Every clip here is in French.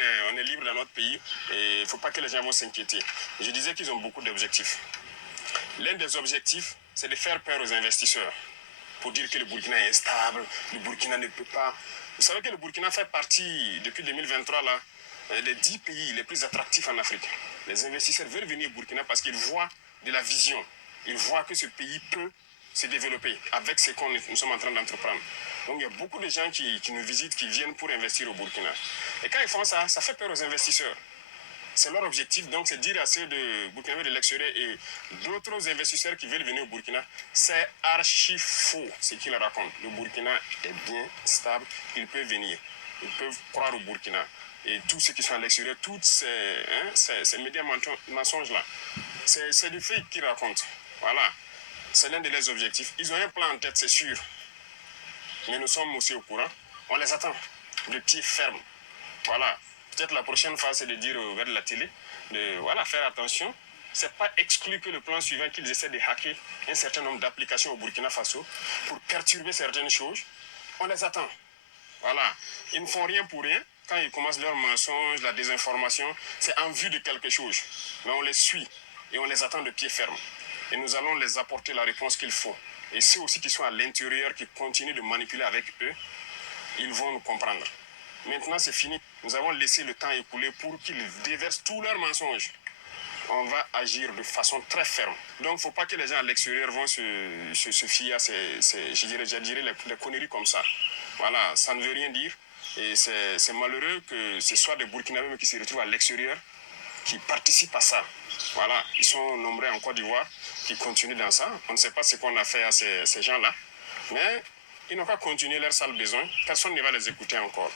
on est libre dans notre pays et il ne faut pas que les gens vont s'inquiéter. Je disais qu'ils ont beaucoup d'objectifs. L'un des objectifs, c'est de faire peur aux investisseurs pour dire que le Burkina est instable, le Burkina ne peut pas. Vous savez que le Burkina fait partie, depuis 2023, là, des 10 pays les plus attractifs en Afrique. Les investisseurs veulent venir au Burkina parce qu'ils voient de la vision. Ils voient que ce pays peut se développer avec ce que nous sommes en train d'entreprendre. Donc il y a beaucoup de gens qui nous visitent, qui viennent pour investir au Burkina. Et quand ils font ça, ça fait peur aux investisseurs. C'est leur objectif, donc c'est dire à ceux de Burkina de l'extérieur et d'autres investisseurs qui veulent venir au Burkina, c'est archi faux ce qu'ils racontent. Le Burkina est bien stable, ils peuvent venir, ils peuvent croire au Burkina. Et tous ceux qui sont à l'extérieur, tous ces médias mensonges-là, c'est du fake qu'ils racontent. Voilà, c'est l'un de leurs objectifs. Ils ont un plan en tête, c'est sûr. Mais nous sommes aussi au courant. On les attend de pied ferme. Voilà. Peut-être la prochaine phase, c'est de dire vers la télé, de voilà, faire attention. Ce n'est pas exclu que le plan suivant, qu'ils essaient de hacker un certain nombre d'applications au Burkina Faso pour perturber certaines choses. On les attend. Voilà. Ils ne font rien pour rien. Quand ils commencent leurs mensonges, la désinformation, c'est en vue de quelque chose. Mais on les suit et on les attend de pied ferme. Et nous allons les apporter la réponse qu'il faut. Et ceux aussi qui sont à l'intérieur, qui continuent de manipuler avec eux, ils vont nous comprendre. Maintenant, c'est fini. Nous avons laissé le temps écouler pour qu'ils déversent tous leurs mensonges. On va agir de façon très ferme. Donc, il ne faut pas que les gens à l'extérieur vont se fier à je dirais les conneries comme ça. Voilà, ça ne veut rien dire. Et c'est malheureux que ce soit des Burkinabés qui se retrouvent à l'extérieur, qui participent à ça. Voilà, ils sont nombreux en Côte d'Ivoire, qui continuent dans ça. On ne sait pas ce qu'on a fait à ces gens-là. Mais ils n'ont qu'à continuer leur sale besoin. Personne ne va les écouter encore.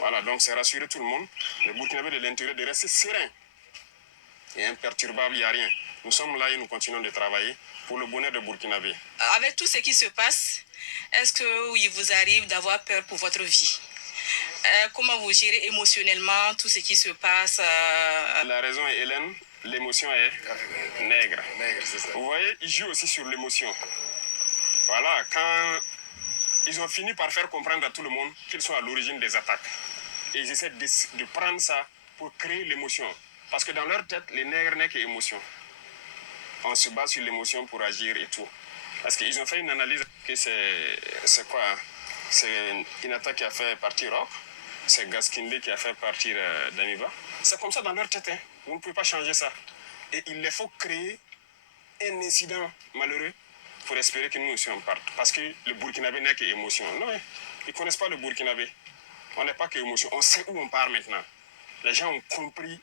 Voilà, donc c'est rassurer tout le monde. Les Burkinabés de l'intérieur de rester sereins et imperturbables, il n'y a rien. Nous sommes là et nous continuons de travailler pour le bonheur des Burkinabés. Avec tout ce qui se passe, est-ce qu'il vous arrive d'avoir peur pour votre vie? Comment vous gérez émotionnellement tout ce qui se passe? La raison est Hélène, l'émotion est nègre. C'est ça. Vous voyez, ils jouent aussi sur l'émotion. Voilà, quand ils ont fini par faire comprendre à tout le monde qu'ils sont à l'origine des attaques. Et ils essaient de prendre ça pour créer l'émotion. Parce que dans leur tête, les nègres n'est qu'émotion. On se base sur l'émotion pour agir et tout. Parce qu'ils ont fait une analyse que c'est quoi? C'est une attaque qui a fait partir Rock. C'est Gaskinde qui a fait partir Damiba. C'est comme ça dans leur tête. Hein. Vous ne pouvez pas changer ça. Et il les faut créer un incident malheureux pour espérer que nous aussi on parte. Parce que le Burkinabé n'est qu'émotion. Non, ils ne connaissent pas le Burkinabé. On n'est pas qu'émotion. On sait où on part maintenant. Les gens ont compris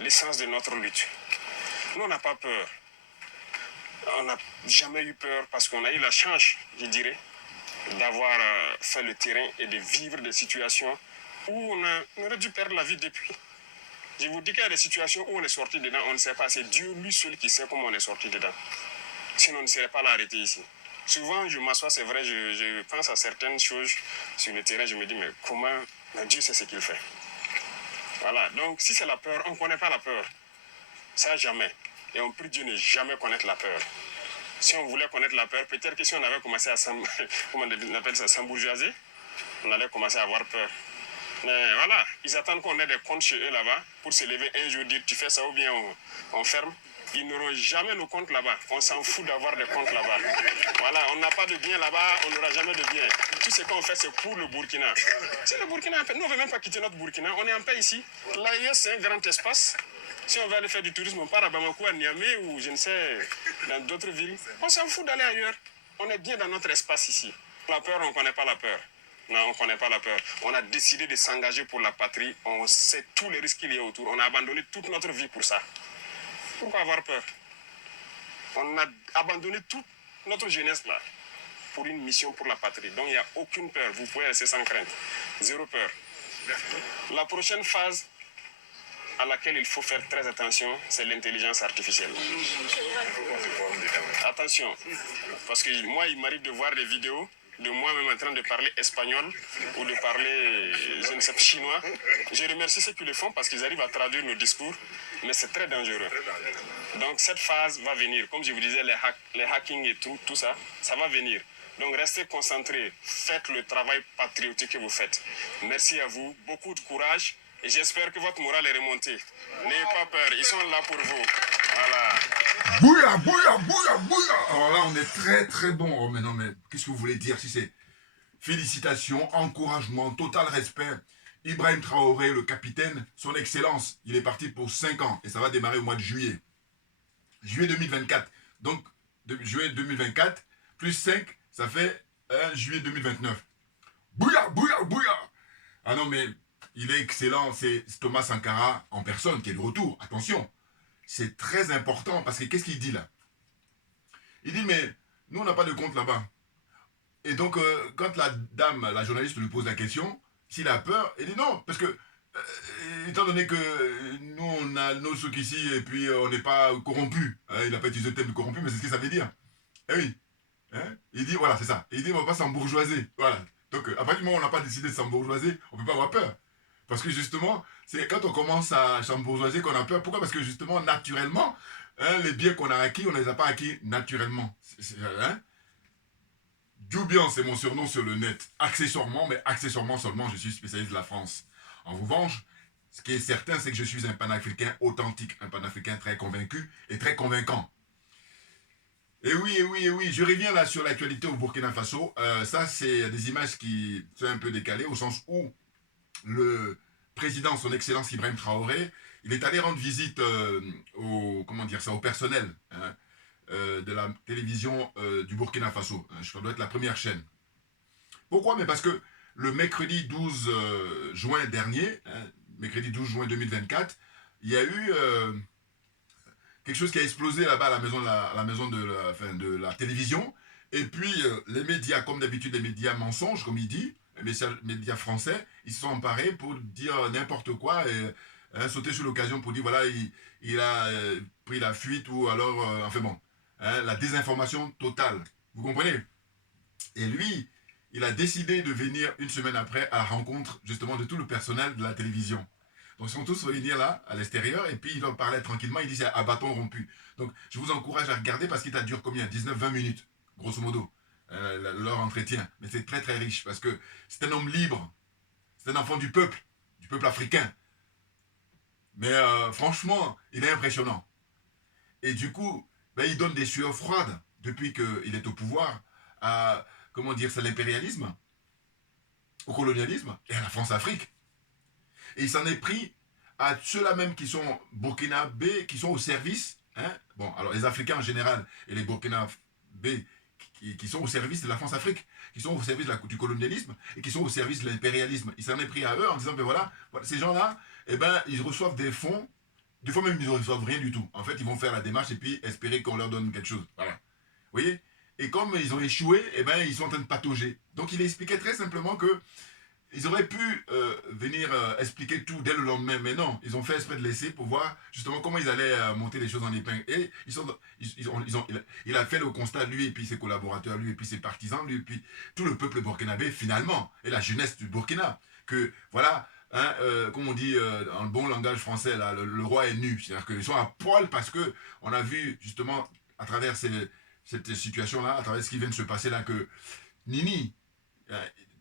l'essence de notre lutte. Nous, on n'a pas peur. On n'a jamais eu peur parce qu'on a eu la chance, je dirais, d'avoir fait le terrain et de vivre des situations où on aurait dû perdre la vie depuis. Je vous dis qu'il y a des situations où on est sorti dedans, on ne sait pas. C'est Dieu lui seul qui sait comment on est sorti dedans. Sinon, on ne serait pas là arrêté ici. Souvent, je m'assois, c'est vrai, je pense à certaines choses sur le terrain, je me dis, mais comment Dieu sait ce qu'il fait. Voilà, donc si c'est la peur, on ne connaît pas la peur. Ça, jamais. Et on prie Dieu ne jamais connaître la peur. Si on voulait connaître la peur, peut-être que si on avait commencé à s'embourgeoiser, on allait commencer à avoir peur. Mais voilà, ils attendent qu'on ait des comptes chez eux là-bas pour se lever un jour, dire tu fais ça ou bien on ferme. Ils n'auront jamais nos comptes là-bas. On s'en fout d'avoir des comptes là-bas. Voilà, on n'a pas de bien là-bas, on n'aura jamais de bien. Tout ce qu'on fait, c'est pour le Burkina. C'est le Burkina en paix. Nous, on ne veut même pas quitter notre Burkina. On est en paix ici. L'AIS, c'est un grand espace. Si on veut aller faire du tourisme, on part à Bamako, à Niamey ou je ne sais, dans d'autres villes. On s'en fout d'aller ailleurs. On est bien dans notre espace ici. La peur, on ne connaît pas la peur. Non, on ne connaît pas la peur. On a décidé de s'engager pour la patrie. On sait tous les risques qu'il y a autour. On a abandonné toute notre vie pour ça. Pourquoi avoir peur? On a abandonné toute notre jeunesse là pour une mission pour la patrie. Donc il n'y a aucune peur. Vous pouvez rester sans crainte. Zéro peur. La prochaine phase à laquelle il faut faire très attention, c'est l'intelligence artificielle. Attention, parce que moi, il m'arrive de voir des vidéos de moi-même en train de parler espagnol ou de parler, je ne sais pas, chinois. Je remercie ceux qui le font parce qu'ils arrivent à traduire nos discours, mais c'est très dangereux. Donc cette phase va venir. Comme je vous disais, les hacking et tout ça, ça va venir. Donc restez concentrés, faites le travail patriotique que vous faites. Merci à vous, beaucoup de courage. Et j'espère que votre morale est remontée. N'ayez pas peur, ils sont là pour vous. Voilà. Bouya, bouya, bouya, bouya. Alors là, on est très très bon. Oh, mais non, mais qu'est-ce que vous voulez dire si c'est félicitations, encouragement, total respect. Ibrahim Traoré, le capitaine, son excellence, il est parti pour 5 ans et ça va démarrer au mois de juillet. Juillet 2024. Donc, de juillet 2024, plus 5, ça fait juillet 2029. Bouya, bouya, bouya. Ah non, mais il est excellent. C'est Thomas Sankara en personne qui est de retour. Attention, c'est très important parce que qu'est-ce qu'il dit là? Il dit, mais nous, on n'a pas de compte là-bas. Et donc, quand la dame, la journaliste lui pose la question, s'il a peur, il dit non, parce que, étant donné que nous, on a nos trucs ici et puis on n'est pas corrompu, hein, il n'a pas utilisé le terme de corrompu, mais c'est ce que ça veut dire. Eh oui. Hein, il dit, voilà, c'est ça. Il dit, on ne va pas s'embourgeoiser. Voilà. Donc, à partir du moment où on n'a pas décidé de s'embourgeoiser, on ne peut pas avoir peur. Parce que justement, c'est quand on commence à s'embourgeoiser qu'on a peur. Pourquoi? Parce que justement, naturellement, hein, les biens qu'on a acquis, on ne les a pas acquis naturellement. Hein? Joubian, c'est mon surnom sur le net. Accessoirement, mais accessoirement seulement, je suis spécialiste de la France. En revanche, ce qui est certain, c'est que je suis un panafricain authentique, un panafricain très convaincu et très convaincant. Et oui, et oui, et oui, je reviens là sur l'actualité au Burkina Faso. Ça, c'est des images qui sont un peu décalées, au sens où le président, son excellence Ibrahim Traoré, il est allé rendre visite au, comment dire ça, au personnel, hein, de la télévision du Burkina Faso. Ça doit être la première chaîne. Pourquoi? Mais parce que le mercredi 12 juin dernier, hein, mercredi 12 juin 2024, il y a eu quelque chose qui a explosé là-bas à la maison de la télévision. Et puis, les médias, comme d'habitude, les médias mensonges, comme il dit, les médias français, ils se sont emparés pour dire n'importe quoi et sauter sur l'occasion pour dire, voilà, il a pris la fuite ou alors, enfin bon, hein, la désinformation totale. Vous comprenez? Et lui, il a décidé de venir une semaine après à la rencontre justement de tout le personnel de la télévision. Donc ils sont tous réunis là, à l'extérieur, et puis il leur parlait tranquillement, il dit c'est à bâton rompu. Donc je vous encourage à regarder parce qu'il ça dure combien? 19-20 minutes, grosso modo, leur entretien. Mais c'est très très riche parce que c'est un homme libre, c'est un enfant du peuple africain. Mais franchement, il est impressionnant. Et du coup, ben, il donne des sueurs froides depuis qu'il est au pouvoir à, comment dire, c'est l'impérialisme, au colonialisme et à la France-Afrique. Et il s'en est pris à ceux-là même qui sont burkinabés, qui sont au service, hein, bon, alors les Africains en général et les burkinabés qui sont au service de la France-Afrique, qui sont au service du colonialisme et qui sont au service de l'impérialisme. Il s'en est pris à eux en disant, ben voilà, ces gens-là, eh ben, ils reçoivent des fonds, des fois même ils ne reçoivent rien du tout. En fait, ils vont faire la démarche et puis espérer qu'on leur donne quelque chose. Voilà. Vous voyez? Et comme ils ont échoué, eh ben, ils sont en train de patauger. Donc il expliquait très simplement que ils auraient pu venir expliquer tout dès le lendemain, mais non, ils ont fait exprès de laisser pour voir justement comment ils allaient monter les choses en épingle. Et il a fait le constat, lui et puis ses collaborateurs, lui et puis ses partisans, lui et puis tout le peuple burkinabé finalement, et la jeunesse du Burkina, que voilà, hein, comme on dit en bon langage français, là, le roi est nu. C'est-à-dire qu'ils sont à poil parce que on a vu justement à travers cette situation-là, à travers ce qui vient de se passer là, que Nini,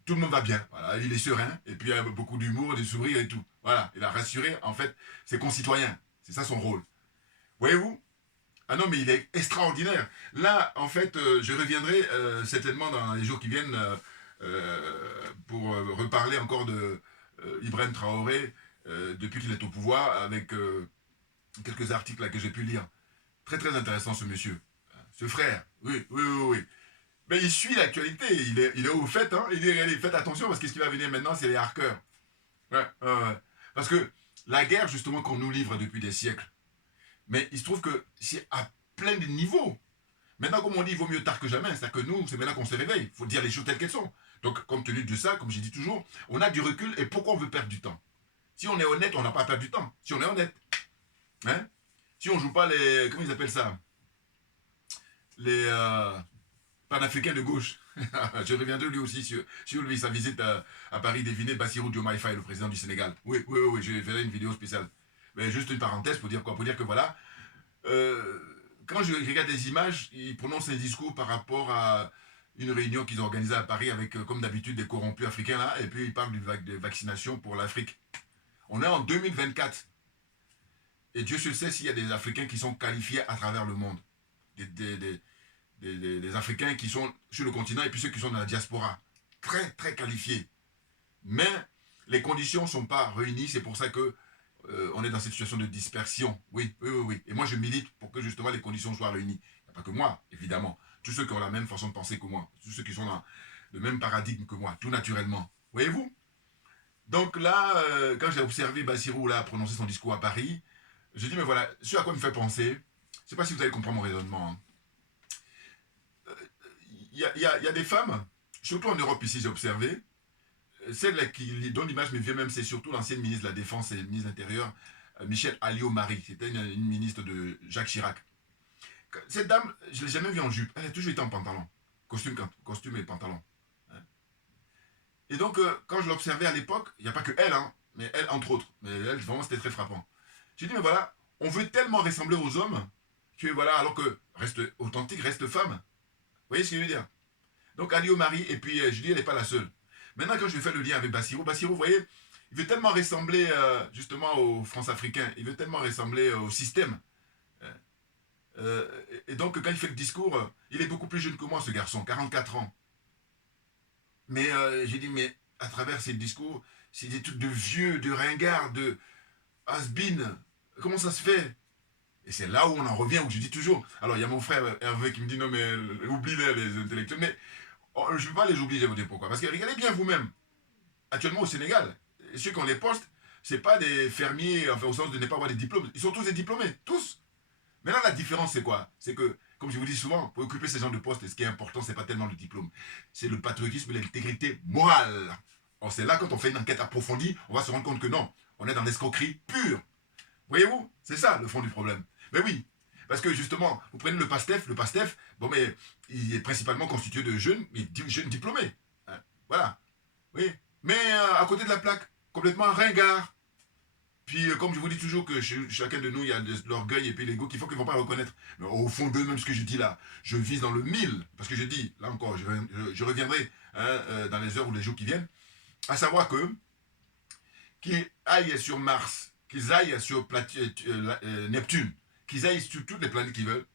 tout le monde va bien. Voilà, il est serein, et puis il a beaucoup d'humour, des sourires et tout. Voilà, il a rassuré, en fait, ses concitoyens. C'est ça son rôle. Voyez-vous? Ah non, mais il est extraordinaire. Là, en fait, je reviendrai certainement dans les jours qui viennent pour reparler encore de Ibrahim Traoré depuis qu'il est au pouvoir, avec quelques articles là, que j'ai pu lire. Très, très intéressant, ce monsieur. Ce frère. Oui, oui, oui, oui. Mais il suit l'actualité, il est au fait, hein. Il dit, faites attention parce que ce qui va venir maintenant, c'est les hackers. Ouais, parce que la guerre, justement, qu'on nous livre depuis des siècles, mais il se trouve que c'est à plein de niveaux. Maintenant, comme on dit, il vaut mieux tard que jamais. C'est-à-dire que nous, c'est maintenant qu'on se réveille. Il faut dire les choses telles qu'elles sont. Donc, compte tenu de ça, comme j'ai dit toujours, on a du recul. Et pourquoi on veut perdre du temps? Si on est honnête, on n'a pas perdu du temps. Si on est honnête. Hein? Si on ne joue pas les... Comment ils appellent ça? Les... panafricain de gauche. Je reviendrai lui aussi sur lui, sa visite à Paris, deviner Bassirou Diomaye Faye, le président du Sénégal. Oui, oui, oui, oui, je ferai une vidéo spéciale. Mais juste une parenthèse pour dire quoi? Pour dire que voilà, quand je regarde des images, ils prononcent un discours par rapport à une réunion qu'ils ont organisée à Paris avec, comme d'habitude, des corrompus africains là, et puis ils parlent de vaccination pour l'Afrique. On est en 2024. Et Dieu seul sait s'il y a des Africains qui sont qualifiés à travers le monde. Des Africains qui sont sur le continent et puis ceux qui sont dans la diaspora. Très, très qualifiés. Mais les conditions ne sont pas réunies. C'est pour ça que on est dans cette situation de dispersion. Oui. Et moi, je milite pour que justement les conditions soient réunies. Il n'y a pas que moi, évidemment. Tous ceux qui ont la même façon de penser que moi. Tous ceux qui sont dans le même paradigme que moi. Tout naturellement. Voyez-vous? Donc là, quand j'ai observé Bassirou là, prononcer son discours à Paris, je dis, mais voilà, ce à quoi il me fait penser, je ne sais pas si vous allez comprendre mon raisonnement. Hein. Il y a des femmes, surtout en Europe ici, j'ai observé, celle dont l'image me vient même, c'est surtout l'ancienne ministre de la Défense et ministre de l'Intérieur, Michel Alliot-Marie. C'était une ministre de Jacques Chirac. Cette dame, je ne l'ai jamais vue en jupe. Elle a toujours été en pantalon. Costume et pantalon. Hein. Et donc, quand je l'observais à l'époque, il n'y a pas que elle, hein, mais elle, entre autres. Mais elle, vraiment, c'était très frappant. J'ai dit, mais voilà, on veut tellement ressembler aux hommes que voilà, alors que reste authentique, reste femme. Vous voyez ce que je veux dire? Donc, Alliot-Marie, et puis je dis, elle n'est pas la seule. Maintenant, quand je fais le lien avec Bassirou, vous voyez, il veut tellement ressembler justement aux France-Africains, il veut tellement ressembler au système. Et donc, quand il fait le discours, il est beaucoup plus jeune que moi, ce garçon, 44 ans. Mais j'ai dit, mais à travers ces discours, c'est des trucs de vieux, de ringards, de has-been. Comment ça se fait? Et c'est là où on en revient, où je dis toujours. Alors, il y a mon frère Hervé qui me dit, non, mais oublie-les, les intellectuels. Mais je ne peux pas les oublier, je vais vous dire pourquoi. Parce que regardez bien vous-même, actuellement au Sénégal, ceux qui ont les postes, ce n'est pas des fermiers, enfin, au sens de ne pas avoir des diplômes. Ils sont tous des diplômés, tous. Maintenant, la différence, c'est quoi? C'est que, comme je vous dis souvent, pour occuper ces genres de postes, ce qui est important, ce n'est pas tellement le diplôme. C'est le patriotisme et l'intégrité morale. Or, c'est là, quand on fait une enquête approfondie, on va se rendre compte que non, on est dans l'escroquerie pure. Voyez-vous? C'est ça, le fond du problème. Mais oui, parce que justement, vous prenez le PASTEF, bon, mais il est principalement constitué de jeunes, mais jeunes diplômés. Hein, voilà. Oui. Mais à côté de la plaque, complètement ringard. Puis, comme je vous dis toujours que chacun de nous, il y a de l'orgueil et puis l'ego qu'il faut qu'ils ne vont pas reconnaître. Mais au fond d'eux-mêmes, ce que je dis là, je vise dans le 1000. Parce que je dis, là encore, je reviendrai hein, dans les heures ou les jours qui viennent, à savoir que qu'ils aillent sur Mars, qu'ils aillent sur Neptune, qu'ils aillent sur toutes les planètes qu'ils veulent.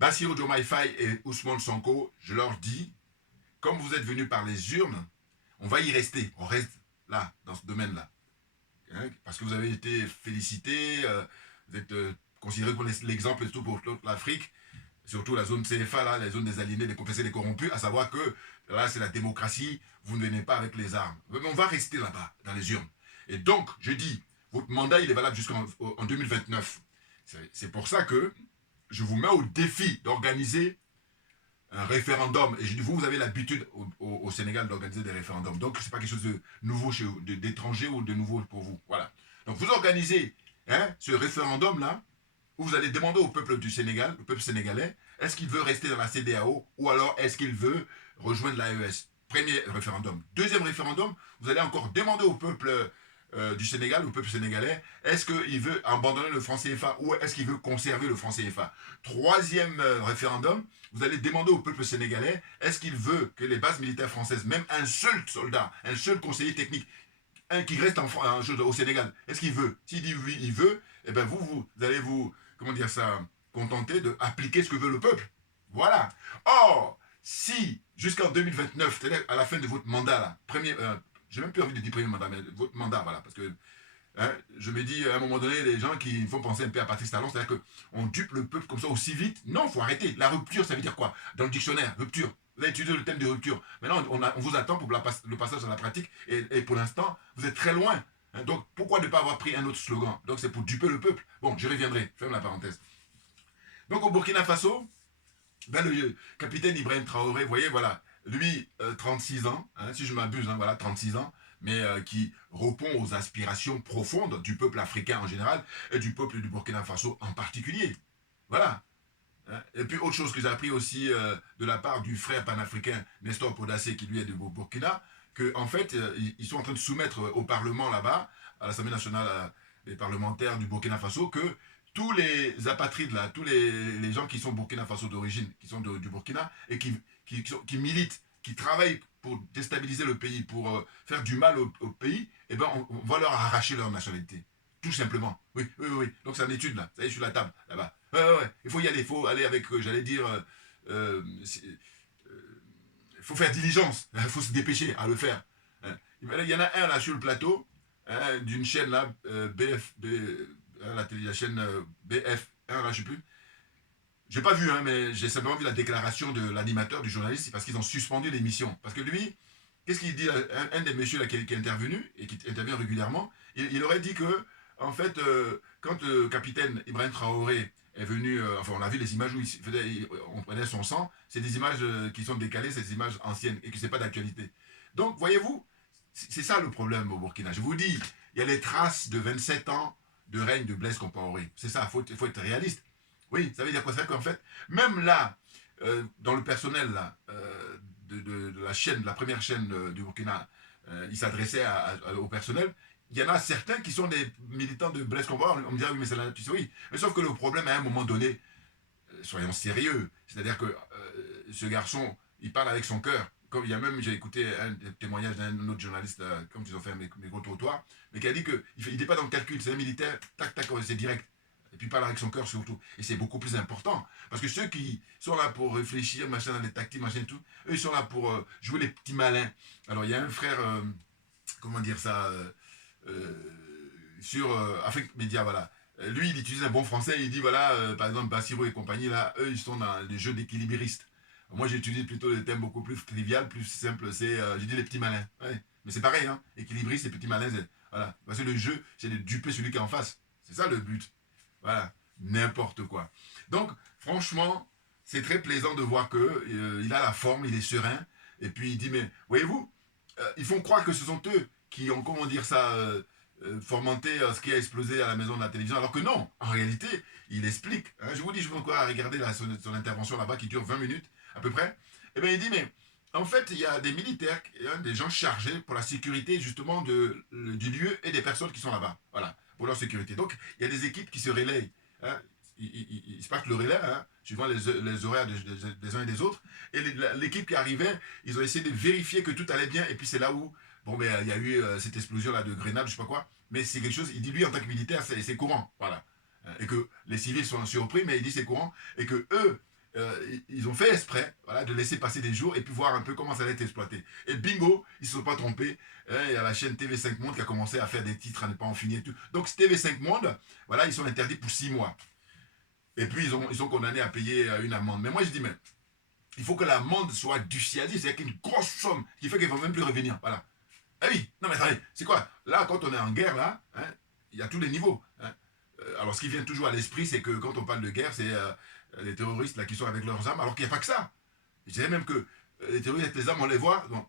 Bassirou Diomaye Faye et Ousmane Sonko, je leur dis, comme vous êtes venus par les urnes, on va y rester. On reste là, dans ce domaine-là. Hein, parce que vous avez été félicités, vous êtes considérés comme l'exemple et tout pour toute l'Afrique, surtout la zone CFA, là, la zone des aliénés, des confessés, des corrompus, à savoir que là, c'est la démocratie, vous ne venez pas avec les armes. Mais on va rester là-bas, dans les urnes. Et donc, je dis, votre mandat, il est valable jusqu'en 2029. C'est pour ça que je vous mets au défi d'organiser un référendum. Et je dis, vous avez l'habitude au Sénégal d'organiser des référendums. Donc, ce n'est pas quelque chose de nouveau, d'étranger ou de nouveau pour vous. Voilà. Donc, vous organisez hein, ce référendum-là, où vous allez demander au peuple du Sénégal, au peuple sénégalais, est-ce qu'il veut rester dans la CEDEAO ou alors est-ce qu'il veut rejoindre l'AES? Premier référendum. Deuxième référendum, vous allez encore demander au peuple du Sénégal, au peuple sénégalais, est-ce qu'il veut abandonner le franc CFA ou est-ce qu'il veut conserver le franc CFA? Troisième référendum, vous allez demander au peuple sénégalais, est-ce qu'il veut que les bases militaires françaises, même un seul soldat, un seul conseiller technique, un qui reste au Sénégal, est-ce qu'il veut? S'il dit oui, il veut, eh bien vous allez vous, comment dire ça, contenter d'appliquer ce que veut le peuple. Voilà. Or, si jusqu'en 2029, c'est-à-dire à la fin de votre mandat, là, j'ai même plus envie de dire premier mandat, mais votre mandat, voilà, parce que hein, je me dis, à un moment donné, les gens qui font penser un peu à Patrice Talon, c'est-à-dire qu'on dupe le peuple comme ça aussi vite. Non, il faut arrêter. La rupture, ça veut dire quoi? Dans le dictionnaire, rupture. Vous avez étudié le thème de rupture. Maintenant, on vous attend pour le passage à la pratique, et pour l'instant, vous êtes très loin. Hein, donc, pourquoi ne pas avoir pris un autre slogan? Donc, c'est pour duper le peuple. Bon, je reviendrai, ferme la parenthèse. Donc, au Burkina Faso, ben, le capitaine Ibrahim Traoré, vous voyez, voilà, lui, 36 ans, hein, si je m'abuse, hein, voilà, 36 ans, mais qui répond aux aspirations profondes du peuple africain en général et du peuple du Burkina Faso en particulier. Voilà. Hein. Et puis, autre chose que j'ai appris aussi de la part du frère panafricain Nestor Podacé, qui lui est du Burkina, qu'en fait, ils sont en train de soumettre au Parlement là-bas, à l'Assemblée nationale des parlementaires du Burkina Faso, que tous les apatrides, là, tous les gens qui sont Burkina Faso d'origine, qui sont du Burkina, et qui militent qui travaillent pour déstabiliser le pays, pour faire du mal au pays, eh ben on va leur arracher leur nationalité. Tout simplement. Oui, oui, oui. Donc c'est en étude là. Ça y est, sur la table, là-bas. Ouais. Il faut y aller. Il faut aller avec, j'allais dire, il faut faire diligence. Il faut se dépêcher à le faire. Il y en a un là sur le plateau, d'une chaîne là, la chaîne BF1 là, je sais plus. J'ai pas vu, mais j'ai simplement vu la déclaration de l'animateur, du journaliste, parce qu'ils ont suspendu l'émission. Parce que lui, qu'est-ce qu'il dit, un des messieurs là qui est intervenu, et qui intervient régulièrement, il aurait dit que, en fait, quand le capitaine Ibrahim Traoré est venu, enfin on a vu les images où on prenait son sang, c'est des images qui sont décalées, c'est des images anciennes, et que c'est pas d'actualité. Donc, voyez-vous, c'est ça le problème au Burkina. Je vous dis, il y a les traces de 27 ans de règne de Blaise Compaoré. C'est ça, il faut être réaliste. Oui, ça veut dire quoi? C'est vrai qu'en fait, même là, dans le personnel là, de la chaîne, de la première chaîne du Burkina, il s'adressait au personnel. Il y en a certains qui sont des militants de Blaise Compaoré. On me dirait, oui, mais c'est la... Tu sais, oui. Mais sauf que le problème, à un moment donné, soyons sérieux. C'est-à-dire que ce garçon, il parle avec son cœur. Comme il y a même, j'ai écouté un témoignage d'un autre journaliste, comme ils ont fait mes gros trottoirs, mais qui a dit qu'il n'est pas dans le calcul, c'est un militaire, tac, tac, c'est direct. Et puis parle avec son cœur surtout. Et c'est beaucoup plus important. Parce que ceux qui sont là pour réfléchir, machin, dans les tactiques, machin et tout, eux, ils sont là pour jouer les petits malins. Alors, il y a un frère, comment dire ça, sur Afrique Média, voilà. Lui, il utilise un bon français, il dit, voilà, par exemple, Bassirou et compagnie, là, eux, ils sont dans les jeux d'équilibristes. Moi, j'utilise plutôt des thèmes beaucoup plus trivial, plus simple, c'est, j'ai dit les petits malins. Ouais. Mais c'est pareil, hein. Équilibriste et petits malins, voilà. Parce que le jeu, c'est de duper celui qui est en face. C'est ça le but. Voilà, n'importe quoi. Donc, franchement, c'est très plaisant de voir qu'il a la forme, il est serein. Et puis, il dit, mais voyez-vous, ils font croire que ce sont eux qui ont, comment dire ça, fomenté ce qui a explosé à la maison de la télévision. Alors que non, en réalité, il explique. Hein, je vous dis, je vous encourage à regarder son intervention là-bas qui dure 20 minutes à peu près. Et bien, il dit, mais en fait, il y a des militaires, des gens chargés pour la sécurité justement du lieu et des personnes qui sont là-bas. Voilà, pour leur sécurité. Donc, il y a des équipes qui se relayent. Hein. Il se passe le relais, hein, suivant les horaires des uns et des autres. Et l'équipe qui arrivait, ils ont essayé de vérifier que tout allait bien. Et puis, c'est là où, bon, ben, il y a eu cette explosion-là de grenades, je sais pas quoi. Mais c'est quelque chose, il dit, lui, en tant que militaire, c'est courant. Voilà. Et que les civils sont surpris, mais il dit c'est courant. Et que eux, ils ont fait exprès, voilà, de laisser passer des jours et puis voir un peu comment ça allait être exploité. Et bingo, ils ne se sont pas trompés. Il y a la chaîne TV5 Monde qui a commencé à faire des titres à ne pas en finir et tout. Donc TV5 Monde, voilà, ils sont interdits pour 6 mois. Et puis ils sont condamnés à payer une amende. Mais moi je dis, mais il faut que l'amende soit dissuasive, c'est-à-dire qu'une grosse somme qui fait qu'ils ne vont même plus revenir. Voilà. Ah oui, non mais attendez, c'est quoi? Là, quand on est en guerre, là, hein, il y a tous les niveaux. Hein. Alors ce qui vient toujours à l'esprit, c'est que quand on parle de guerre, c'est les terroristes là qui sont avec leurs armes, alors qu'il n'y a pas que ça. Je dirais même que les terroristes avec les armes, on les voit, bon,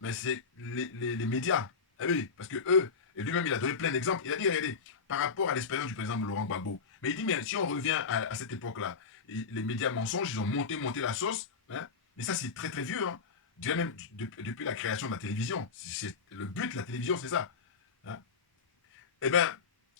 mais c'est les médias. Ah oui, parce que eux, et lui-même il a donné plein d'exemples, il a dit, regardez, par rapport à l'expérience du président Laurent Gbagbo, mais il dit, mais si on revient à cette époque-là, les médias mensonges, ils ont monté la sauce, hein, mais ça c'est très très vieux, hein. Je dirais même depuis la création de la télévision. C'est le but de la télévision, c'est ça. Hein. Eh bien,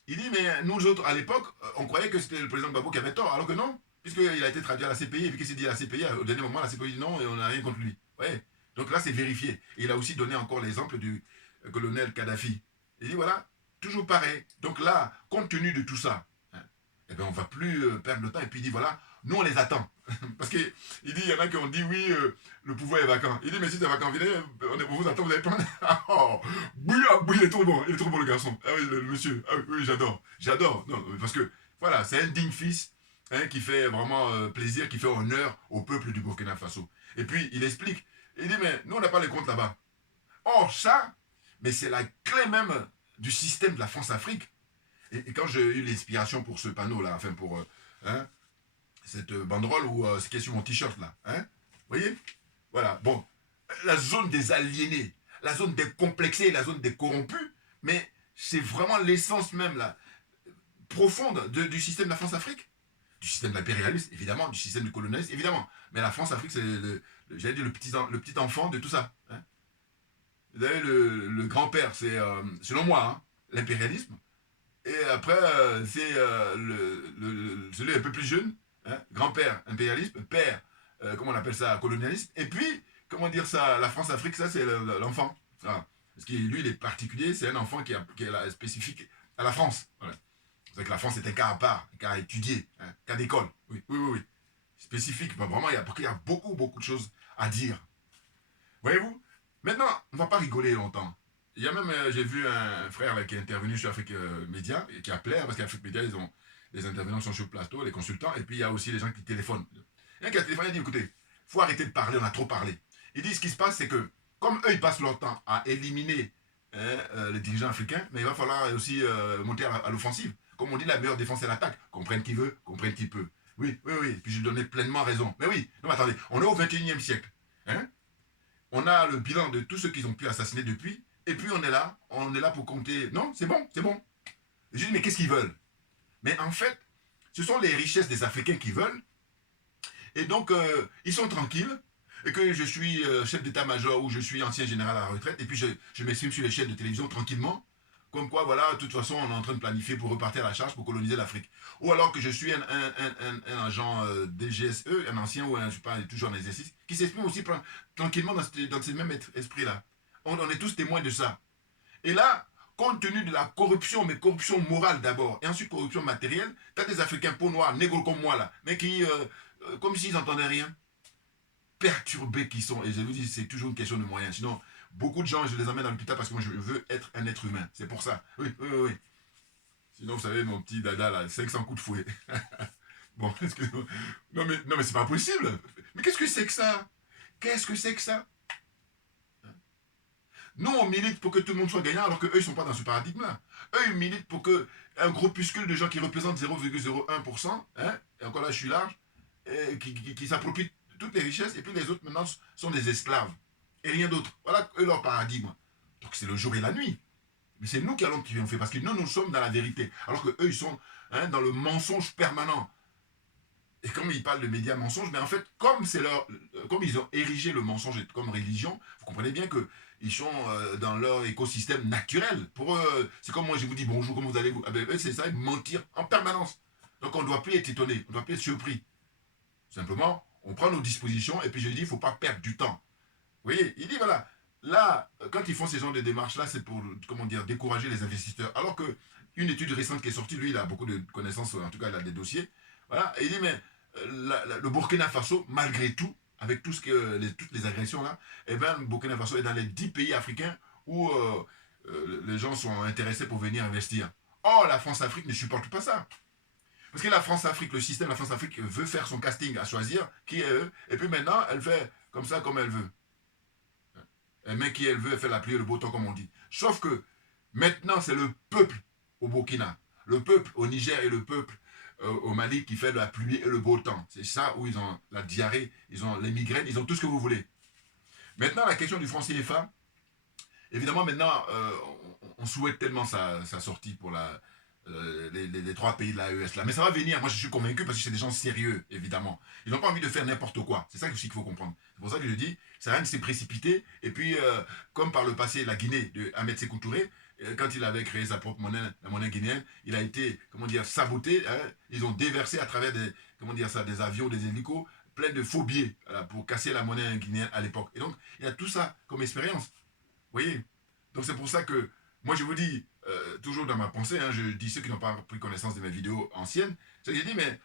il dit, mais nous autres, à l'époque, on croyait que c'était le président Gbagbo qui avait tort, alors que non, puisqu'il a été traduit à la CPI, et puis qu'est-ce qu'il dit à la CPI? Au dernier moment, la CPI dit non, et on n'a rien contre lui. Ouais. Donc là, c'est vérifié. Et il a aussi donné encore l'exemple du colonel Kadhafi. Il dit, voilà, toujours pareil. Donc là, compte tenu de tout ça, hein, eh bien, on ne va plus perdre le temps, et puis il dit, voilà, nous, on les attend. Parce qu'il dit, il y en a qui ont dit, oui, le pouvoir est vacant. Il dit, mais si c'est vacant, venez, on vous attend, vous allez prendre. Oh, il est trop bon le garçon. Ah oui, le monsieur. Ah oui, j'adore. Non, parce que, voilà, c'est un digne fils, hein, qui fait vraiment plaisir, qui fait honneur au peuple du Burkina Faso. Et puis, il explique, il dit, mais nous, on n'a pas les comptes là-bas. Or, ça, mais c'est la clé même du système de la France-Afrique. Et quand j'ai eu l'inspiration pour ce panneau-là, enfin pour... hein, cette banderole ou ce qui est sur mon t-shirt là. Hein? Vous voyez? Voilà. Bon. La zone des aliénés, la zone des complexés, la zone des corrompus, mais c'est vraiment l'essence même là, profonde du système de la France-Afrique. Du système de l'impérialisme, évidemment, du système du colonialisme, évidemment. Mais la France-Afrique, c'est j'allais dire le petit enfant de tout ça. Hein? Vous avez le grand-père, c'est, selon moi, hein, l'impérialisme. Et après, c'est celui un peu plus jeune. Hein, grand-père, impérialisme, père, comment on appelle ça, colonialisme, et puis comment dire ça, la France-Afrique, ça c'est l'enfant. Voilà. Parce que lui, il est particulier, c'est un enfant qui est spécifique à la France. Voilà. C'est vrai que la France est un cas à part, un cas à étudier, un cas d'école. Oui, oui, oui, oui. Spécifique, ben vraiment, il y a beaucoup, beaucoup de choses à dire. Voyez-vous? Maintenant, on ne va pas rigoler longtemps. Il y a même, j'ai vu un frère là, qui est intervenu sur Afrique Média, et qui appelait, parce qu'Afrique Média, ils ont les intervenants sont sur le plateau, les consultants, et puis il y a aussi les gens qui téléphonent. Il y a un qui a téléphoné, il dit, écoutez, il faut arrêter de parler, on a trop parlé. Il dit, ce qui se passe, c'est que, comme eux, ils passent leur temps à éliminer les dirigeants africains, mais il va falloir aussi monter à l'offensive. Comme on dit, la meilleure défense, c'est l'attaque. Comprenne qui veut, comprenne qui peut. Oui, oui, oui, puis je lui donnais pleinement raison. Mais oui, non, mais attendez, on est au 21e siècle. Hein? On a le bilan de tous ceux qu'ils ont pu assassiner depuis, et puis on est là pour compter. Non, c'est bon, c'est bon. Et je dis, mais qu'est-ce qu'ils veulent? Mais en fait, ce sont les richesses des Africains qui veulent, et donc ils sont tranquilles, et que je suis chef d'état-major ou je suis ancien général à la retraite, et puis je m'exprime sur les chaînes de télévision tranquillement, comme quoi, voilà, de toute façon, on est en train de planifier pour repartir à la charge pour coloniser l'Afrique. Ou alors que je suis un agent DGSE, un ancien ou un, je sais pas, toujours en exercice, qui s'exprime aussi tranquillement dans ce même esprit-là. On est tous témoins de ça. Et là, compte tenu de la corruption, mais corruption morale d'abord, et ensuite corruption matérielle, tu as des Africains peau noire, négros comme moi là, mais qui, comme s'ils n'entendaient rien, perturbés qui sont. Et je vous dis, c'est toujours une question de moyens. Sinon, beaucoup de gens, je les emmène à l'hôpital parce que moi, je veux être un être humain. C'est pour ça. Oui, oui, oui, oui. Sinon, vous savez, mon petit dada là, 500 coups de fouet. Bon, excusez-moi. Non, mais c'est pas possible. Mais qu'est-ce que c'est que ça? Qu'est-ce que c'est que ça? Nous, on milite pour que tout le monde soit gagnant, alors qu'eux, ils ne sont pas dans ce paradigme-là. Eux, ils militent pour qu'un groupuscule de gens qui représentent 0,01%, hein, et encore là, je suis large, qui s'approprient toutes les richesses, et puis les autres, maintenant, sont des esclaves. Et rien d'autre. Voilà, eux, leur paradigme. Donc, c'est le jour et la nuit. Mais c'est nous qui allons triompher, parce que nous sommes dans la vérité, alors qu'eux, ils sont dans le mensonge permanent. Et comme ils parlent de médias mensonges, mais en fait, comme ils ont érigé le mensonge comme religion, vous comprenez bien que ils sont dans leur écosystème naturel. Pour eux, c'est comme moi, je vous dis bonjour, comment vous allez vous? Ah ben, eux, c'est ça, ils mentir en permanence. Donc on ne doit plus être étonné, on ne doit plus être surpris. Simplement, on prend nos dispositions et puis je dis, il ne faut pas perdre du temps. Vous voyez, il dit, voilà, là, quand ils font ces genres de démarches-là, c'est pour, comment dire, décourager les investisseurs. Alors qu'une étude récente qui est sortie, lui, il a beaucoup de connaissances, en tout cas, il a des dossiers. Voilà, et il dit, mais le Burkina Faso, malgré tout, avec toutes les agressions là, eh ben, le Burkina Faso est dans les 10 pays africains où les gens sont intéressés pour venir investir. Or, la France-Afrique ne supporte pas ça. Parce que la France-Afrique, le système de la France-Afrique veut faire son casting à choisir qui est eux, et puis maintenant, elle fait comme ça, comme elle veut. Elle met qui elle veut, elle fait la pluie et le beau temps, comme on dit. Sauf que maintenant, c'est le peuple au Burkina, le peuple au Niger et le peuple au Mali qui fait la pluie et le beau temps. C'est ça où ils ont la diarrhée, ils ont les migraines, ils ont tout ce que vous voulez. Maintenant, la question du franc CFA, évidemment, maintenant, on souhaite tellement sa sortie pour les 3 pays de l'AES là. Mais ça va venir, moi je suis convaincu parce que c'est des gens sérieux, évidemment. Ils n'ont pas envie de faire n'importe quoi. C'est ça aussi qu'il faut comprendre. C'est pour ça que je dis, c'est rien de s'est précipité. Et puis, comme par le passé, la Guinée de Ahmed Sékou Touré, quand il avait créé sa propre monnaie, la monnaie guinéenne, il a été, comment dire, saboté. Hein, ils ont déversé à travers des avions, des hélicos, plein de faux billets pour casser la monnaie guinéenne à l'époque. Et donc, il y a tout ça comme expérience. Vous voyez? Donc c'est pour ça que, moi je vous dis, toujours dans ma pensée, hein, je dis ceux qui n'ont pas pris connaissance de mes vidéos anciennes, c'est que j'ai dit, mais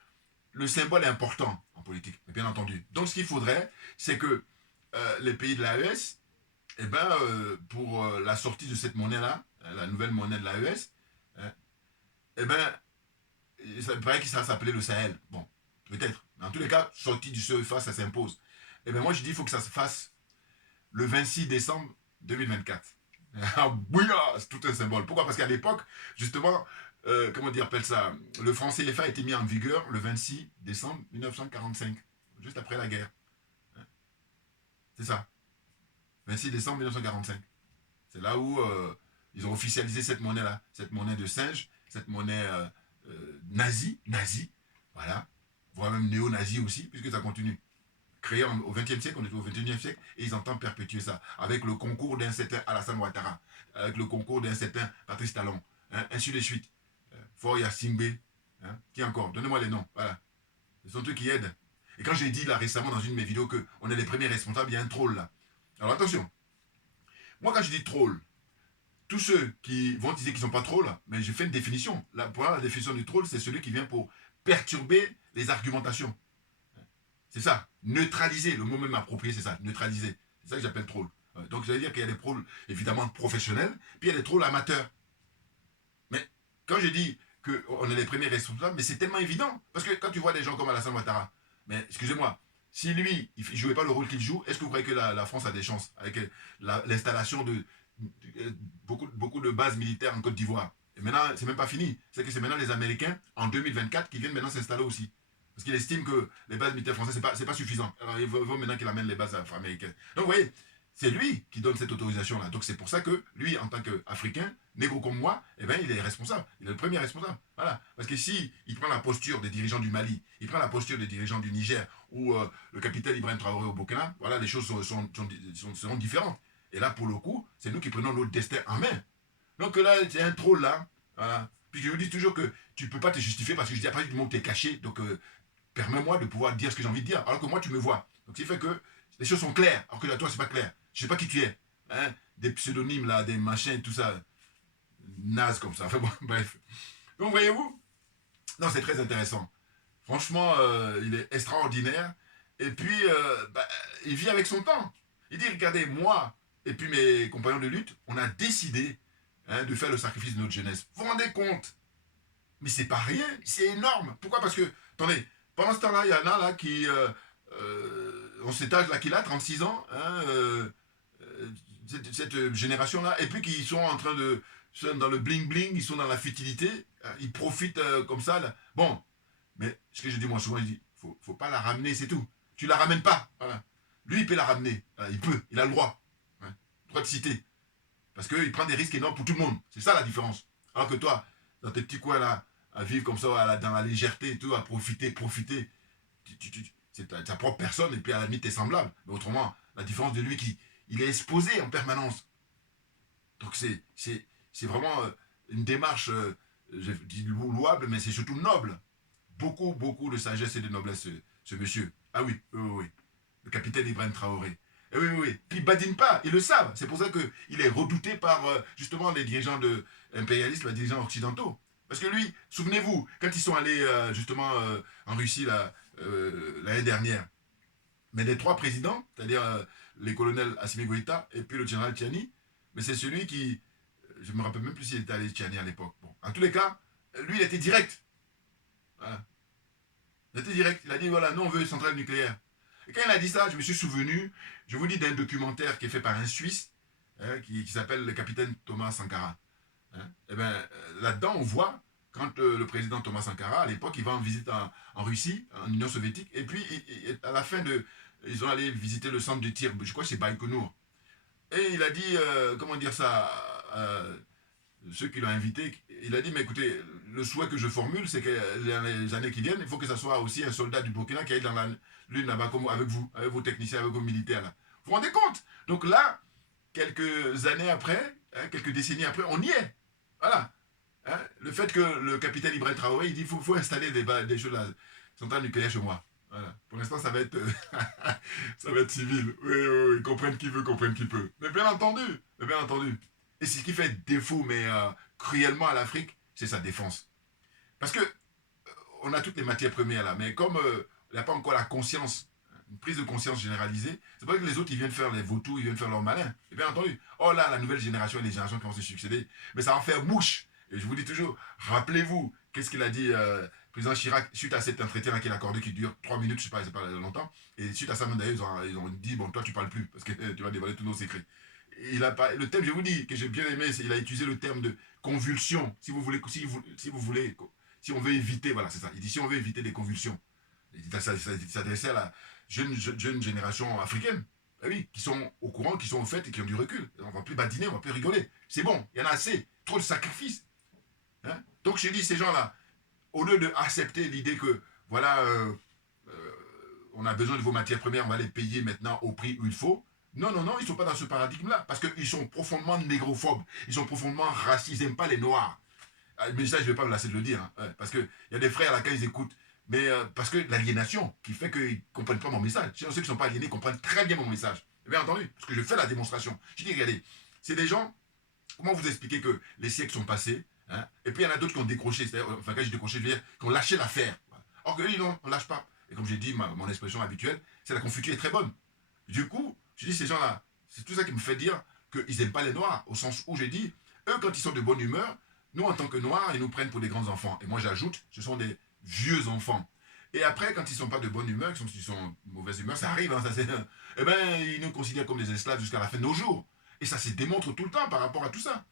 le symbole est important en politique, bien entendu. Donc ce qu'il faudrait, c'est que les pays de l'AES, eh ben, pour la sortie de cette monnaie-là, la nouvelle monnaie de l'AES, hein, eh ben, ça paraît que ça s'appelait le Sahel. Bon, peut-être. Mais en tous les cas, sortie du CEFA, ça s'impose. Eh bien moi je dis, il faut que ça se fasse le 26 décembre 2024. Ah, bouilla, c'est tout un symbole. Pourquoi? Parce qu'à l'époque, justement, comment dire, appelle ça, le franc CFA a été mis en vigueur le 26 décembre 1945, juste après la guerre. C'est ça. 26 décembre 1945. C'est là où ils ont officialisé cette monnaie-là, cette monnaie de singe, cette monnaie nazie, voilà, voire même néo-nazie aussi, puisque ça continue. Créé au XXe siècle, on est au XXIe siècle, et ils entendent perpétuer ça, avec le concours d'un certain Alassane Ouattara, avec le concours d'un certain Patrice Talon, hein, ainsi de suite. Faure Yacine, hein, qui encore? Donnez-moi les noms, voilà. Ce sont eux qui aident. Et quand j'ai dit là récemment dans une de mes vidéos qu'on est les premiers responsables, il y a un troll là. Alors attention, moi quand je dis troll, tous ceux qui vont dire qu'ils ne sont pas trolls, mais j'ai fait une définition. Pour moi, la définition du troll, c'est celui qui vient pour perturber les argumentations. C'est ça, neutraliser, le mot même approprié, c'est ça, neutraliser. C'est ça que j'appelle troll. Donc ça veut dire qu'il y a des trolls évidemment professionnels, puis il y a des trolls amateurs. Mais quand je dis qu'on est les premiers responsables, mais c'est tellement évident. Parce que quand tu vois des gens comme Alassane Ouattara, mais excusez-moi, si lui, il ne jouait pas le rôle qu'il joue, est-ce que vous croyez que la France a des chances avec l'installation de beaucoup de bases militaires en Côte d'Ivoire? Et maintenant, c'est même pas fini. C'est que c'est maintenant les Américains, en 2024, qui viennent maintenant s'installer aussi. Parce qu'il estime que les bases militaires françaises, c'est pas suffisant. Alors il veut maintenant qu'il amène les bases américaines. Donc vous voyez, c'est lui qui donne cette autorisation-là. Donc c'est pour ça que lui, en tant qu'Africain, négro comme moi, eh ben, il est responsable. Il est le premier responsable. Voilà. Parce que si il prend la posture des dirigeants du Mali, il prend la posture des dirigeants du Niger, ou le capitaine Ibrahim Traoré au Burkina, voilà, les choses seront différentes. Et là, pour le coup, c'est nous qui prenons notre destin en main. Donc là, c'est un troll là. Voilà. Puis je vous dis toujours que tu ne peux pas te justifier parce que je dis après du moment que tu es caché, donc permets-moi de pouvoir dire ce que j'ai envie de dire, alors que moi tu me vois. Donc ce qui fait que les choses sont claires, alors que là toi c'est pas clair. Je sais pas qui tu es. Hein? Des pseudonymes là, des machins, tout ça. Naze comme ça. Enfin bon, bref. Donc voyez-vous, non, c'est très intéressant. Franchement, il est extraordinaire. Et puis, il vit avec son temps. Il dit, regardez, moi et puis mes compagnons de lutte, on a décidé de faire le sacrifice de notre jeunesse. Vous vous rendez compte? Mais c'est pas rien, c'est énorme. Pourquoi? Parce que, attendez, pendant ce temps-là, il y en a là qui ont cet âge-là qu'il a, 36 ans, cette génération-là, et puis qui sont en train de, sont dans le bling-bling, ils sont dans la futilité, ils profitent comme ça. Là. Bon, mais ce que je dis moi souvent, je dis, faut pas la ramener, c'est tout. Tu la ramènes pas, voilà. Lui, il peut la ramener, il peut, il a le droit, droit de citer. Parce qu'il prend des risques énormes pour tout le monde, c'est ça la différence. Alors que toi, dans tes petits coins là, à vivre comme ça, dans la légèreté et tout, à profiter, c'est ta propre personne, et puis à la limite, t'es semblable. Mais autrement, la différence de lui, il est exposé en permanence. Donc c'est vraiment une démarche, je dis louable, mais c'est surtout noble. Beaucoup de sagesse et de noblesse, ce monsieur. Ah oui, oui. Le capitaine Ibrahim Traoré. Et oui. Puis il badine pas, ils le savent. C'est pour ça qu'il est redouté par justement les dirigeants de impérialisme, les dirigeants occidentaux. Parce que lui, souvenez-vous, quand ils sont allés justement en Russie l'année dernière, mais les trois présidents, c'est-à-dire les colonels Assimi Goïta et puis le général Tchiani, mais c'est celui qui, je ne me rappelle même plus s'il était allé Tchiani à l'époque. Bon, en tous les cas, lui, il était direct. Voilà. Il était direct. Il a dit, voilà, nous, on veut une centrale nucléaire. Et quand il a dit ça, je me suis souvenu, je vous dis, d'un documentaire qui est fait par un Suisse, qui s'appelle le capitaine Thomas Sankara. Et bien, là-dedans, on voit, quand le président Thomas Sankara, à l'époque, il va en visite en Russie, en Union soviétique, et puis, à la fin ils ont allé visiter le centre de tir, je crois que c'est Baïkonour. Et il a dit, comment dire ça, ceux qui l'ont invité, il a dit, mais écoutez, le souhait que je formule, c'est que dans les années qui viennent, il faut que ça soit aussi un soldat du Burkina qui aille dans la lune là-bas avec vous, avec vos techniciens, avec vos militaires là. Vous vous rendez compte? Donc là, quelques années après, quelques décennies après, on y est. Voilà. Le fait que le capitaine Ibrahim Traoré, il dit, il faut installer des choses là, centrales nucléaires chez moi. Voilà. Pour l'instant, ça va être ça va être civil. Oui, comprenne qui veut, comprenne qui peut. Mais bien entendu. Et c'est ce qui fait défaut, mais cruellement à l'Afrique, c'est sa défense. Parce que on a toutes les matières premières là, mais comme il n'y a pas encore la conscience, une prise de conscience généralisée, c'est pas que les autres ils viennent faire les vautours, ils viennent faire leur malin. Et bien entendu, oh là, la nouvelle génération et les générations qui vont se succéder, mais ça va en faire mouche. Et je vous dis toujours, rappelez-vous, qu'est-ce qu'il a dit le président Chirac, suite à cet entretien qu'il a accordé qui dure 3 minutes, je sais pas, c'est pas longtemps, et suite à ça, d'ailleurs, ils ont dit, bon, toi tu parles plus, parce que tu vas dévoiler tous nos secrets. Le thème, je vous dis, que j'ai bien aimé, il a utilisé le terme de convulsion. Si vous voulez, si on veut éviter, voilà, c'est ça. Il dit, si on veut éviter des convulsions, il s'adressait à la jeune génération africaine, oui, qui sont au courant, qui sont au fait et qui ont du recul. On ne va plus badiner, on ne va plus rigoler. C'est bon, il y en a assez, trop de sacrifices. Donc j'ai dit, ces gens-là, au lieu d'accepter l'idée que, voilà, on a besoin de vos matières premières, on va les payer maintenant au prix où il faut. Non, ils ne sont pas dans ce paradigme-là, parce qu'ils sont profondément négrophobes, ils sont profondément racistes, ils n'aiment pas les noirs. Mais ça, je ne vais pas me lasser de le dire, parce qu'il y a des frères là, quand ils écoutent Mais parce que l'aliénation qui fait qu'ils ne comprennent pas mon message. Sinon, ceux qui ne sont pas aliénés comprennent très bien mon message. Bien entendu, parce que je fais la démonstration. Je dis, regardez, c'est des gens, comment vous expliquer que les siècles sont passés, hein, et puis il y en a d'autres qui ont décroché, enfin quand j'ai décroché, je veux dire, qui ont lâché l'affaire. Or que lui, non, on ne lâche pas. Et comme j'ai dit, mon expression habituelle, c'est la confiture est très bonne. Du coup, je dis, ces gens-là, c'est tout ça qui me fait dire qu'ils n'aiment pas les Noirs, au sens où j'ai dit, eux, quand ils sont de bonne humeur, nous, en tant que Noirs, ils nous prennent pour des grands enfants. Et moi, j'ajoute, ce sont des vieux enfants. Et après, quand ils ne sont pas de bonne humeur, ils sont de mauvaise humeur, ça arrive, hein, ça c'est... Eh bien, ils nous considèrent comme des esclaves jusqu'à la fin de nos jours. Et ça se démontre tout le temps par rapport à tout ça.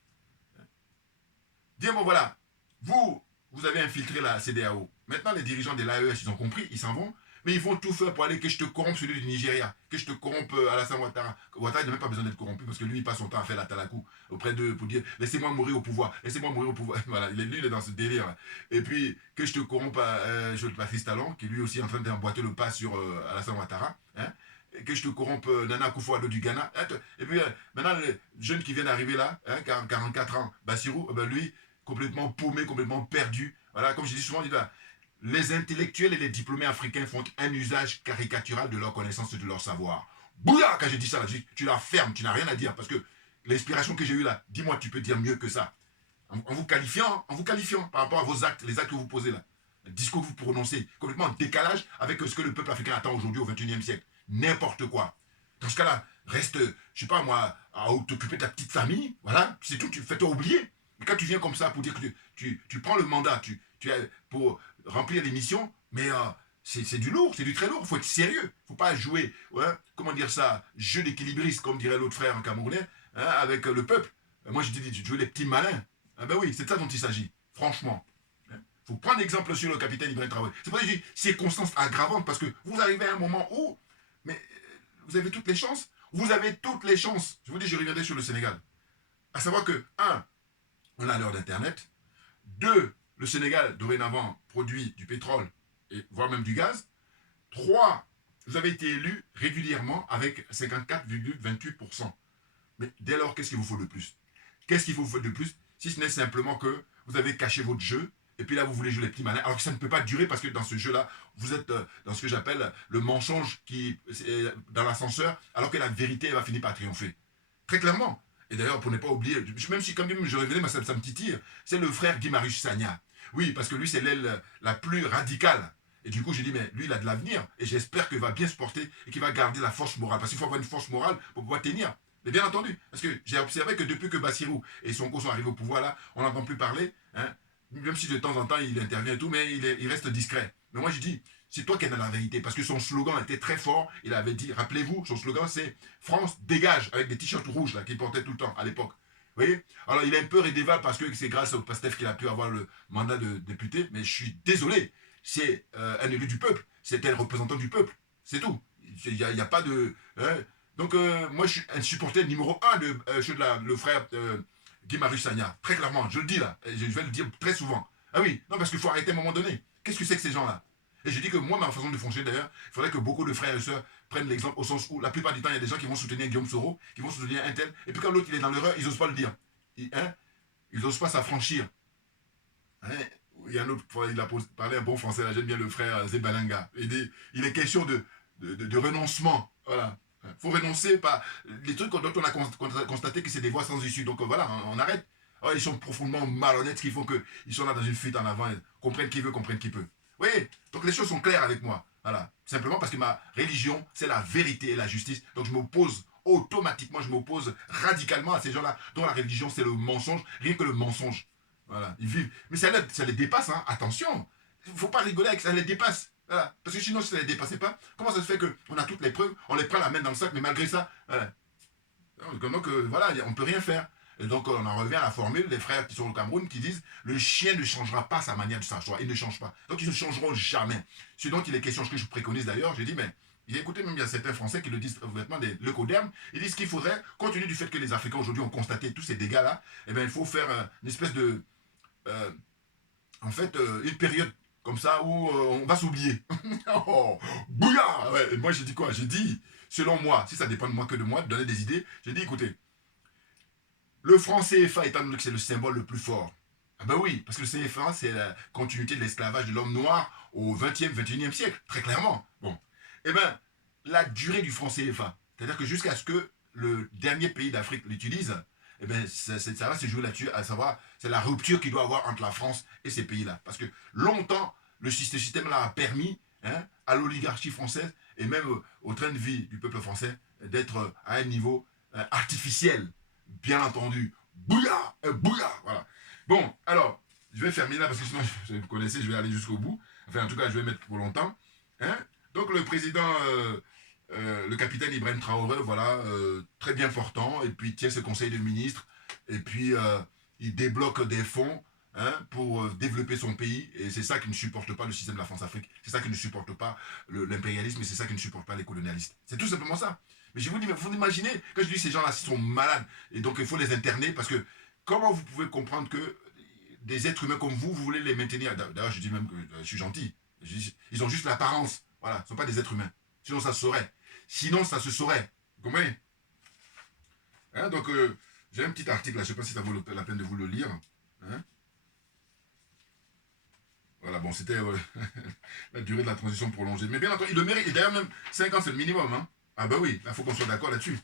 Dire, bon voilà, vous avez infiltré la CEDEAO. Maintenant, les dirigeants de l'AES, ils ont compris, ils s'en vont. Mais ils vont tout faire pour aller que je te corrompe celui du Nigeria, que je te corrompe Alassane Ouattara. Ouattara, il n'a même pas besoin d'être corrompu parce que lui, il passe son temps à faire la talakou auprès d'eux pour dire laissez-moi mourir au pouvoir, laissez-moi mourir au pouvoir. Voilà, lui, il est dans ce délire. Là. Et puis, que je te corrompe Patrice Talon, qui lui aussi est en train d'emboîter le pas sur Alassane Ouattara. Hein, que je te corrompe Nana Akufo-Addo du Ghana. Hein, et puis, maintenant, les jeunes qui viennent d'arriver là, hein, 44 ans, Bassirou, lui, complètement paumé, complètement perdu. Voilà, comme je dis souvent, les intellectuels et les diplômés africains font un usage caricatural de leur connaissance et de leur savoir. Bouya, quand j'ai dit ça, là, tu la fermes, tu n'as rien à dire. Parce que l'inspiration que j'ai eue là, dis-moi, tu peux dire mieux que ça. En vous qualifiant par rapport à vos actes, les actes que vous posez là. Le discours que vous prononcez, complètement en décalage avec ce que le peuple africain attend aujourd'hui au XXIe siècle. N'importe quoi. Dans ce cas-là, reste, je sais pas moi, à t'occuper de ta petite famille, voilà, c'est tout, fais-toi oublier. Mais quand tu viens comme ça pour dire que tu prends le mandat, pour remplir les missions, mais c'est du lourd, c'est du très lourd, il faut être sérieux, il ne faut pas jouer, ouais, comment dire ça, jeu d'équilibriste, comme dirait l'autre frère en camerounais, hein, avec le peuple. Moi je dis, tu joues les petits malins. Ah ben oui, c'est de ça dont il s'agit, franchement. Il faut prendre exemple sur le capitaine Ibrahim Traoré. C'est pour ça que je dis circonstances aggravantes, parce que vous arrivez à un moment où, mais vous avez toutes les chances, je vous dis, je reviendrai sur le Sénégal. À savoir que, on a l'heure d'Internet. 2, le Sénégal, dorénavant, produit du pétrole, et voire même du gaz. 3, vous avez été élu régulièrement avec 54,28%. Mais dès lors, qu'est-ce qu'il vous faut de plus? Qu'est-ce qu'il vous faut de plus si ce n'est simplement que vous avez caché votre jeu, et puis là, vous voulez jouer les petits malins, alors que ça ne peut pas durer, parce que dans ce jeu-là, vous êtes dans ce que j'appelle le mensonge qui est dans l'ascenseur, alors que la vérité elle va finir par triompher. Très clairement. Et d'ailleurs, pour ne pas oublier, même si quand même je révélais, mais ça me titille, c'est le frère Guy Marius Sagna. Oui, parce que lui, c'est l'aile la plus radicale. Et du coup, j'ai dit, mais lui, il a de l'avenir, et j'espère qu'il va bien se porter, et qu'il va garder la force morale. Parce qu'il faut avoir une force morale pour pouvoir tenir. Mais bien entendu, parce que j'ai observé que depuis que Bassirou et Sonko sont arrivés au pouvoir, là, on n'entend plus parler, hein, même si de temps en temps, il intervient et tout, mais il reste discret. Mais moi, je dis, c'est toi qui es dans la vérité, parce que son slogan était très fort. Il avait dit, rappelez-vous, son slogan c'est France dégage, avec des t-shirts rouges là qu'il portait tout le temps à l'époque. Vous voyez? Alors il est un peu rédéval parce que c'est grâce au PASTEF qu'il a pu avoir le mandat de député, mais je suis désolé, c'est un élu du peuple, c'est un représentant du peuple, c'est tout. Il n'y a pas de... Hein. Donc moi je suis un supporter numéro 1 de le frère Guy Marius Sagna, très clairement, je le dis là, et je vais le dire très souvent. Ah oui, non parce qu'il faut arrêter à un moment donné. Qu'est-ce que c'est que ces gens-là? Et je dis que moi, ma façon de fonctionner d'ailleurs, il faudrait que beaucoup de frères et sœurs prennent l'exemple au sens où la plupart du temps, il y a des gens qui vont soutenir Guillaume Soro, qui vont soutenir un tel, et puis quand l'autre il est dans l'erreur, ils n'osent pas le dire. Ils n'osent pas s'affranchir. Hein? Il y a un autre, il a parlé un bon français, là, j'aime bien le frère Zebalanga. Il est question de renoncement. Voilà. Il faut renoncer par les trucs dont on a constaté que c'est des voies sans issue. Donc voilà, on arrête. Alors, ils sont profondément malhonnêtes, ce qui font qu'ils sont là dans une fuite en avant, comprennent qui veut, comprennent qui peut. Oui, donc les choses sont claires avec moi. Voilà. Simplement parce que ma religion, c'est la vérité et la justice. Donc je m'oppose automatiquement, je m'oppose radicalement à ces gens-là dont la religion, c'est le mensonge, rien que le mensonge. Voilà, ils vivent. Mais ça les dépasse, hein. Attention. Il ne faut pas rigoler avec ça, ça les dépasse. Voilà. Parce que sinon, si ça ne les dépassait pas, comment ça se fait qu'on a toutes les preuves, on les prend la main dans le sac, mais malgré ça, voilà. Donc voilà, on ne peut rien faire. Et donc on en revient à la formule des frères qui sont au Cameroun qui disent le chien ne changera pas sa manière de s'asseoir, il ne change pas. Donc ils ne changeront jamais. Ce dont il est question, ce que je préconise d'ailleurs, j'ai dit, mais écoutez, même il y a certains Français qui le disent ouvertement, des leucodermes, ils disent qu'il faudrait, compte tenu du fait que les Africains aujourd'hui ont constaté tous ces dégâts-là, eh bien il faut faire une espèce de... une période comme ça où on va s'oublier. Oh, bouillard ouais. Et moi j'ai dit quoi? J'ai dit, selon moi, si ça dépend de moi que de moi, de donner des idées, j'ai dit, écoutez, le franc CFA, étant donné que c'est le symbole le plus fort, Ah ben oui, parce que le CFA, c'est la continuité de l'esclavage de l'homme noir au 20e, 21e siècle, très clairement. Bon. Eh bien, la durée du franc CFA, c'est-à-dire que jusqu'à ce que le dernier pays d'Afrique l'utilise, eh bien, ça va se jouer là-dessus, à savoir, c'est la rupture qu'il doit avoir entre la France et ces pays-là. Parce que longtemps, ce système-là a permis à l'oligarchie française et même au train de vie du peuple français d'être à un niveau artificiel, bien entendu. Bouya, bouya, voilà. Bon, alors, je vais fermer là parce que sinon, vous connaissez, je vais aller jusqu'au bout. Enfin, en tout cas, je vais mettre pour longtemps. Donc, le président, le capitaine Ibrahim Traoré, voilà, très bien portant, et puis tient ce conseil de ministres, et puis il débloque des fonds pour développer son pays, et c'est ça qui ne supporte pas le système de la France-Afrique, c'est ça qui ne supporte pas l'impérialisme, et c'est ça qui ne supporte pas les colonialistes. C'est tout simplement ça. Mais je vous dis, mais vous imaginez, quand je dis ces gens-là sont malades, et donc il faut les interner, parce que comment vous pouvez comprendre que des êtres humains comme vous voulez les maintenir? D'ailleurs, je dis même que je suis gentil. Ils ont juste l'apparence. Voilà, ce ne sont pas des êtres humains. Sinon, ça se saurait. Sinon, ça se saurait. Vous comprenez? Donc, j'ai un petit article là, je ne sais pas si ça vaut la peine de vous le lire. Voilà, bon, c'était la durée de la transition prolongée. Mais bien entendu, il le mérite. Et d'ailleurs, même 5 ans, c'est le minimum. Ah ben oui, il faut qu'on soit d'accord là-dessus.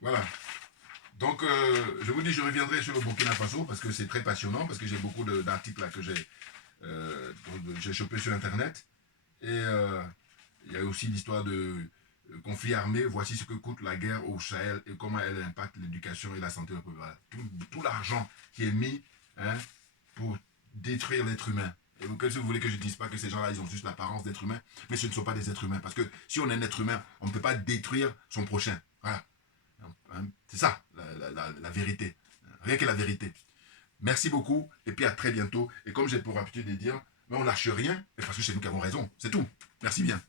Voilà. Donc, je vous dis, je reviendrai sur le Burkina Faso parce que c'est très passionnant, parce que j'ai beaucoup d'articles là que j'ai chopé sur Internet. Et il y a aussi l'histoire de conflit armé. Voici ce que coûte la guerre au Sahel et comment elle impacte l'éducation et la santé. Voilà. Tout l'argent qui est mis pour détruire l'être humain. Et qu'est-ce que vous voulez que je dise pas que ces gens-là, ils ont juste l'apparence d'être humains, mais ce ne sont pas des êtres humains. Parce que si on est un être humain, on ne peut pas détruire son prochain. Voilà. C'est ça, la vérité. Rien que la vérité. Merci beaucoup, et puis à très bientôt. Et comme j'ai pour habitude de dire, mais on lâche rien, parce que c'est nous qui avons raison. C'est tout. Merci bien.